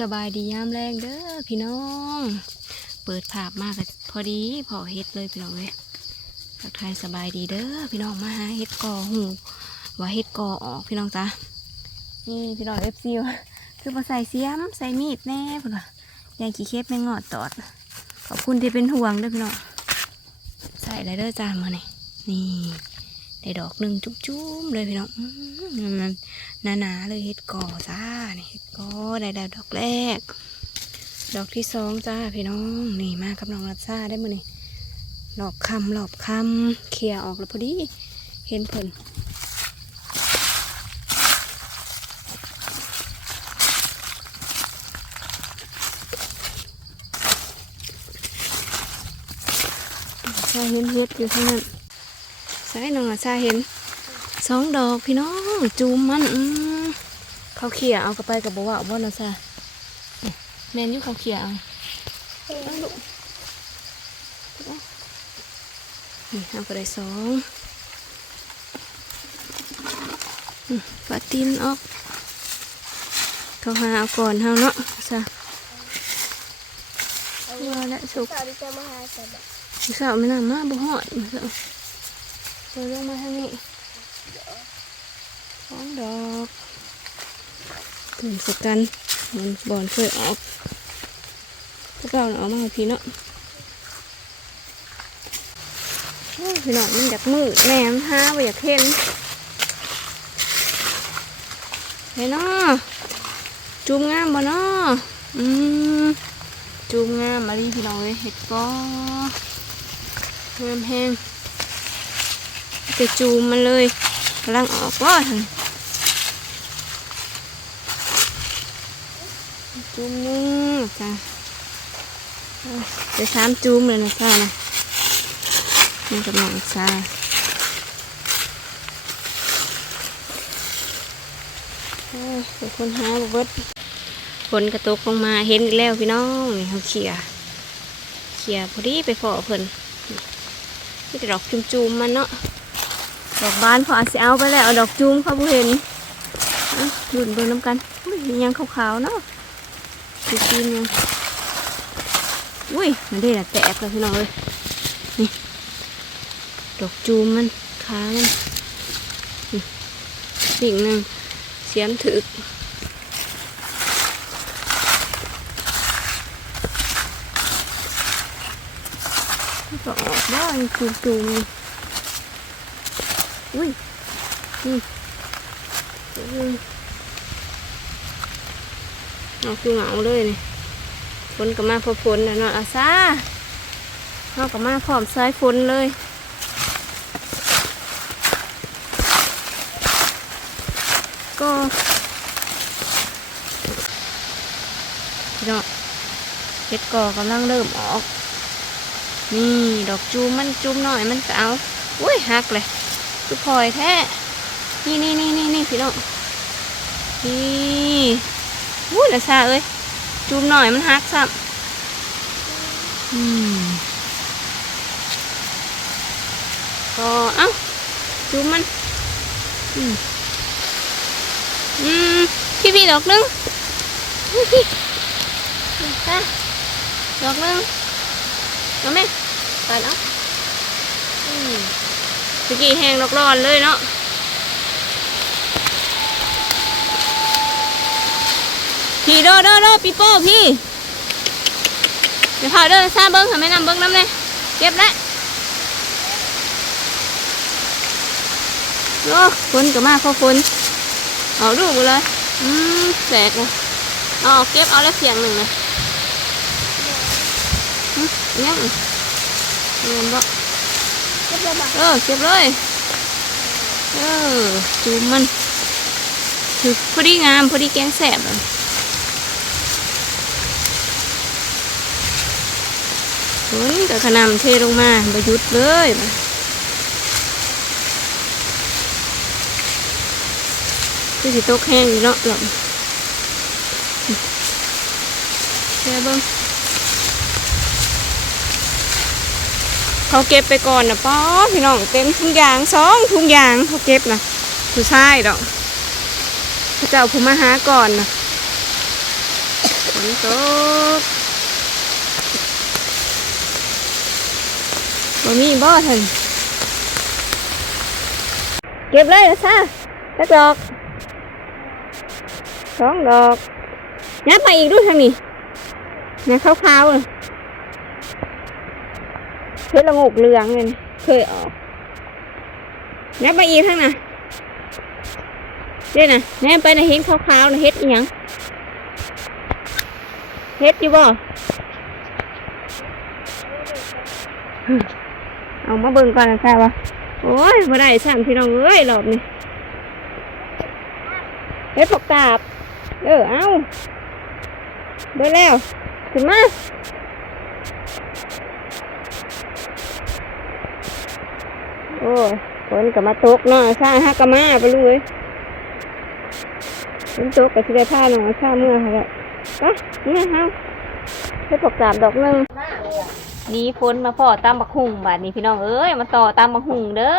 สบายดียามแรงเด้อพี่น้อง เปิดภาพมากพอดีพอเฮ็ดเลยพี่น้องเลยทักทายสบายดีเด้อพี่น้องมาหาเฮ็ดกอหูว่าเฮ็ดกอออกพี่น้องจ้ะนี่พี่น้องเอฟซีคือมาใส่เสียมใส่มีดแน่พุ่นว่ะยางขี้เค็บไม่งอดตอด ขอบคุณที่เป็นห่วงเด้อพี่น้องใส่อะไรเด้อจ้ามาเนี่ยนี่ ได้ดอกหนึ่งจุ๊บๆเลยพี่น้องหนหนาๆเลยเฮ็ดก่อจ้านี่เฮ็ดก่อได้ดอกแรก ดอกที่สองจ้าพี่น้องนี่มากับน้องรัชชาได้มานี่ดอกคำหลอบคำเคลียออกแล้วพอดี เห็นเพิ่นชาเห็นเฮ็ดอยู่ข้างนั้น ใส่น้องรัชชาเห็นสองดอกพี่น้องจูมมันอืมเขาเขี่ยเอากระไปกับบัวว่านะซาแมนอยุเขาเขี่ยเอาเอาลูกนี่เอาไปได้สองอืมปาตินออกเขาหาเอาก่อนเฮาเนาะซะว่าและสุกสาวที่จะมาหาสบะสาวไม่น่ามาบ่ฮอดมาสา เดินลงมาทางนี้สองดอกถึงสกันมันบอนเคยออกพวกเราเอามาให้พี่เนาะพี่น้องมันอยากมืดแม่มันหาไปอยากเห็นเห็นเนาะจูมงามบ่เนาะอืมจูมงามมาดิพี่น้องเลยเห็ดก็งามแห้ง จะจูมมันเลยกำลังออกว่าทางจูมหนึงจ้ะเอาไปสามจูมเลยนะจ้านะนี่กำลังทรายโอ้ยเป็นคนหาเบิดฝนกระตกลงมาเห็นอีกแล้วพี่น้องนี่เขาเขี่ยเขี่ยพอดีไปพอเพิ่นนี่แต่ดอกจุมๆมันเนาะ ดอกบานพออาจสิเอาไปแล้วเอาดอกจุมเขาบ่เห็นอะรุ่นเบิ่งน้ำกันอุ้ยยังขาวๆเนาะสีกินยังอุ้ยมันได้ละแตกแล้วพี่น้องเลยดอกจูมมันขามันนี่สิ่งหนึ่งเสียมถึกมันก็ออกบ้างจูมจูมๆนี่ อุ้ยนี่อุ้ยเอาคือเหงาเลยนี่ฝนก็มาพอฝนแล้วเนาะอาซาเอาก็มาพร้อมสายฝนเลยก็พี่น้องเห็ดก่อกำลังเริ่มออก นี่ ดอกจูมมันจูมหน่อยมันก็เอา อุ้ยหักเลย จุพลอยแท้ นี่นี่นี่นี่นี่พี่น้อง นี่อุ้ยละซาเอ้ย จูมหน่อยมันหักซ้ำอืมก็เอ้า จูมมัน อืม อืม พี่พี่ดอกนึงพี่พี่ฮะดอกนึงเอาไหมไปแล้วอืม ตะกี้แห้งดอกร้อนเลยเนาะพี่โดโดโดปีโป้พี่ เดี๋ยวพาเดินซาเบิ้งหาแม่นำเบิ้งน้ำเลยเก็บแล้วโอ้ฝนก็มากพอฝนเอาดูไปเลย อืมแตกเลยเอาเก็บเอาแล้วเสียงหนึ่งเลยอืมยังเงินบ่ ก็จะมาเออเก็บเลยเออจูมมันคือพอดีงามพอดีแกงแสบเลยฝนก็ขนำเทลงมาบหยุดเลยนะคือสิตกแห้งอยู่เนาะหล่อมแช่เบิ้ง เขาเก็บไปก่อนนะป้อพี่น้องเต็มทุงยางสองทุงยางเขาเก็บนะผู้ชายดอกพระเจ้าผู้มาหาก่อนนะฝนตกบ่มีบ่เถินเก็บเลยนะซ่าจักดอกสองดอกยับไปอีกดูทางนี้นะขาวๆเลย เพชรละงกเหลืองเลยนเคยออกยับไปอีกทางน่ะเด้น่ะแนมไปในะเห็นขาวๆนะเฮ็ดอีหยังเฮ็ดอยู่บ่เอามาเบิ่งก่อนนะค่ะว่าโอ้ยบ่ได้สั่งพี่น้องเอ้ยรอบนี้เฮ็ดปกตาบ เออ เอาเบิ่แล้ว ขึ้นมา โอ้ยฝนก็มาตกเนาะซ่าฮักก็มาไปลุงเอ้ยฝนตกก็สิได้พาน้องซ่าเมื่อค่ะแหละไปเมื่อเฮาให้ปกสามดอกหนึ่งนี่พ้นมาพ่อตามบักหุ่งบาดนี้พี่น้องเอ้ยมาต่อตามบักหุ่งเด้อ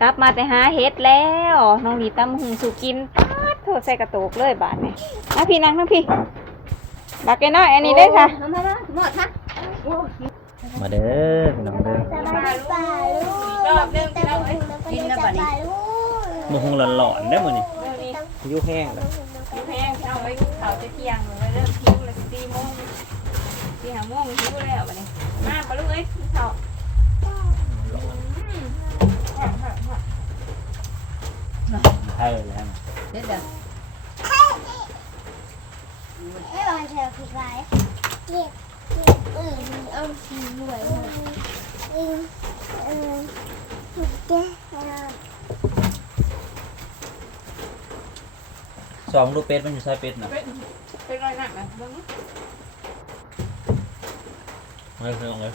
กลับมาแต่หาเฮ็ดแล้ว น้องดีตามบักหุ่งสู่กินปัดโทษใส่กระโตกเลยบาดนี้นะพี่นั่งทั้งพี่บักแกน้อยอันนี้ได้อค่ะ มาเด้อพี่น้องเด้อสบายป่าลูกรอบนึงแล้วก็จะป่าลูกมือคงหลอนๆได้อมื้อนี้อายุแห้งแล้วยูแพงพี่น้องเอ้ยเขาจะเที่ยงเลยเริ่มคิวเลยสี่โมงสี่ห้าโมงคิวแล้วบาดนี้มาปะลูกเอ้ยกินข้าวใช่แล้ว เอ้ยลอยแถวคือไรเก็บเก็บอื่นเอา สีหน่วยมาอืมเออเก็บสองลูกเป็ดมันอยู่ใส่เป็ดน่ะเป็นเป็นไรหนักอะเบิ่งไม่เคยลงเลย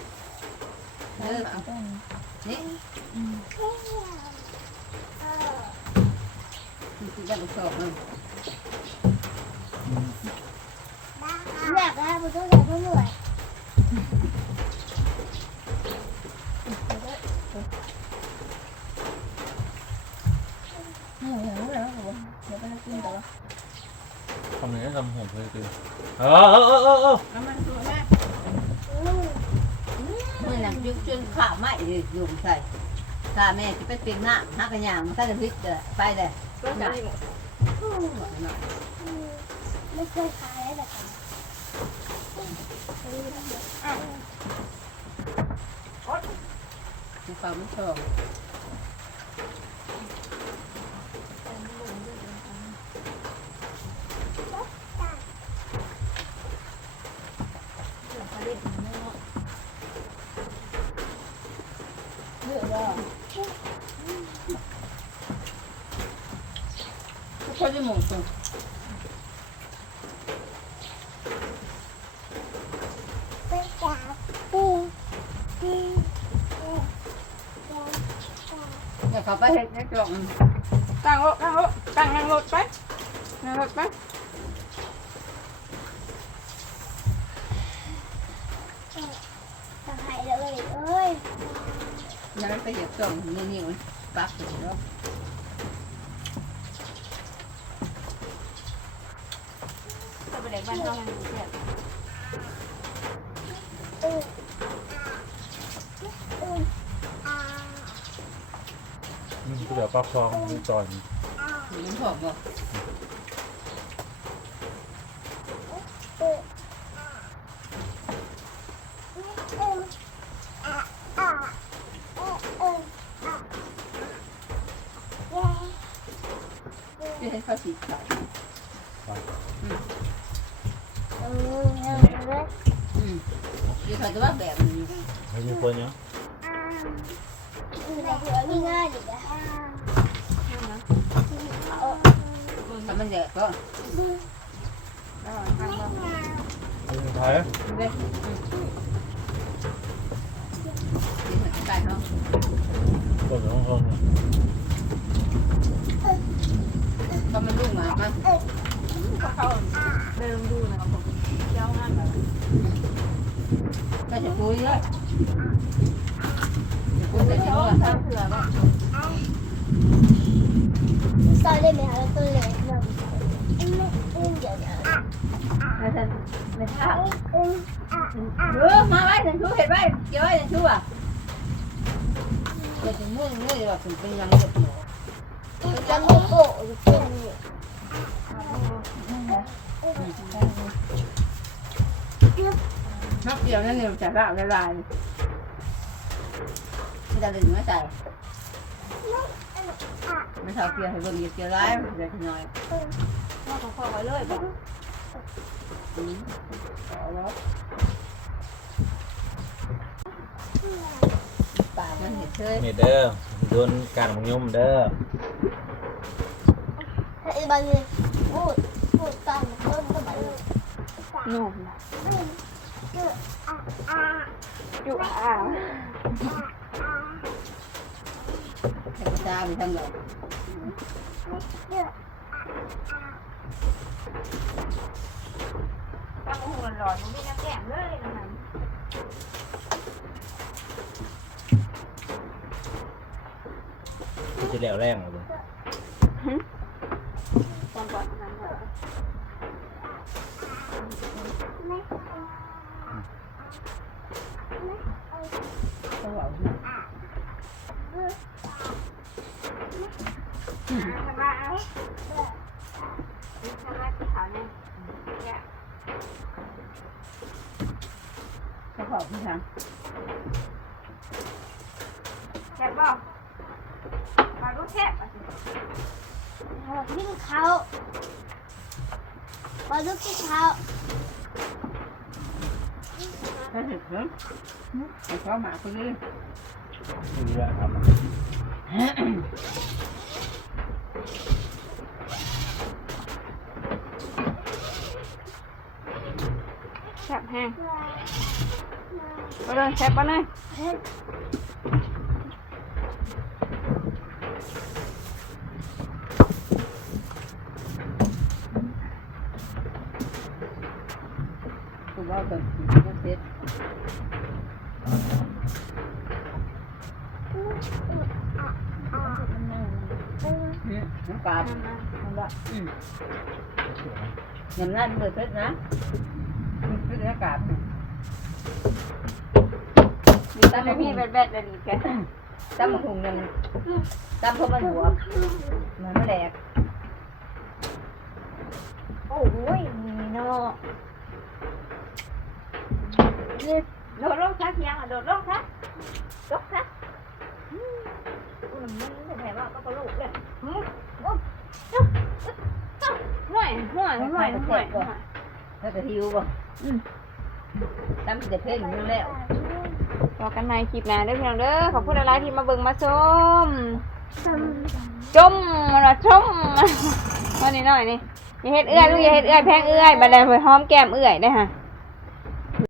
อยากได้บุตรอยากได้หน่วย ทำนี้ทำผมเลยคือเออเออเออเออเออมื่อนั้นยุกจนข้าวไหม้เลยยุงใส่ข้าแม่จะไปเปลี่ยนหน้าหักกระยางมันก็จะพิษเด้อไปเด้อก็ได้หมดไม่เคยขายแต่ขายมีความไม่ชอบ เขาจะหมุนตัวไปจับปูปูอย่าเขาไปเฮ็ดให้จงตั้งรถตั้งรถตั้งนั่งรถไปนั่งรถไป จะหายเลยเอ้ยอย่าไปเหยียบจงนี่นี่มันปักอยู่เนาะจะไปเด็กบ้านเขามันเสียนี่คือเดี๋ยวปลาคลองมีจอยมันหอมบ่ที่ให้เขาสีขาว อืมที่เขาจะว่าแบบนี้ไม่มีคนเนาะนี่ง่ายดิจ้ะ ถ้ามันแดดก็ ไม่มีใคร เด้ที่มันใกล้เนาะ คนอยู่ห้องห้องเนี่ย ก็มันลูกหมามัน เขาเดินดูนะครับผมเจ้านั่นแบบ ก็ จะปุยเลยจะปุยแต่ที่เจ้าว่าถ้าเผื่อว่าซอยได้ไหมคะตัวเล็กหนึ่งเดี๋ยวเนชูเห็นไว้เกี่ยวไว้ฉันชูอะเดี๋ยวจะมุ่งมุ่งแบบเป็นยังแบบหนูจะโมโกะอยู่เป็นนี่นักเดียวนั่นเนี่ยจะละละลายไม่ได้เลยไม่ใส่ไม่เท่าเกี่ยวให้เบิ่งเกี่ยวร้ายเดี๋ยวน้อยมาขอไว้เลยบอกปากมันเห็ดเชยนี่เด้อโดนการของยุ่มเด้อถ้าอีบางทีพูดพูดตามเพิ่มเข้าไปเลยหนุ่มเจออะอะจุอ่าวให้กระจาไปทำเลยเจอตามหัวหลอน มันมีน้ำแข็งเลยนะมันที่จะแล้วแรงเลยตอน ก่อนนั้นก่อนต้องบอกทำมาเอาทำมาที่เขาเนี่ยต้องบอพี่ทางแซ่บบ่มาลูกแซ่บอะสิเราทิ้งเขาพอลูกที่เขา ถ้าเห็ดเหรอให้เขามาคนนี้นี่แหละครับแซ่บแห้งไปเลยแซ่บไปเลยว่าจะเสร็จน้ำ ปลาน้ำละอืมน้ำนั่นเลยเพชรนะเพชรอากาศมีตาไม่มีแบดๆเลยนี่แกตั้มหุงยังตั้มพวกมันหัวมันไม่แหลกโอ้ยนี่เนาะโดดลงซักยังอะโดดลงซักยกซักอืมมันมันแถมว่าก็กระลูกเลยอืมโอ้ย ห่วยห่วยห่วยห่วยห่วยถ้าจะหิวบ่ตั้มจะเพ่งอยู่แล้วรอกันในคลิปหน้าเด้อพี่น้องเด้อขอบคุณหลายๆที่มาเบิ่งมาชมทำจมมาละชมวันนี้หน่อยนี่อย่าเฮ็ดเอื้อยลูกอย่าเฮ็ดเอื้อยแพงเอื้อยบัดแล้วไปหอมแก้มเอื้อยได้อฮะ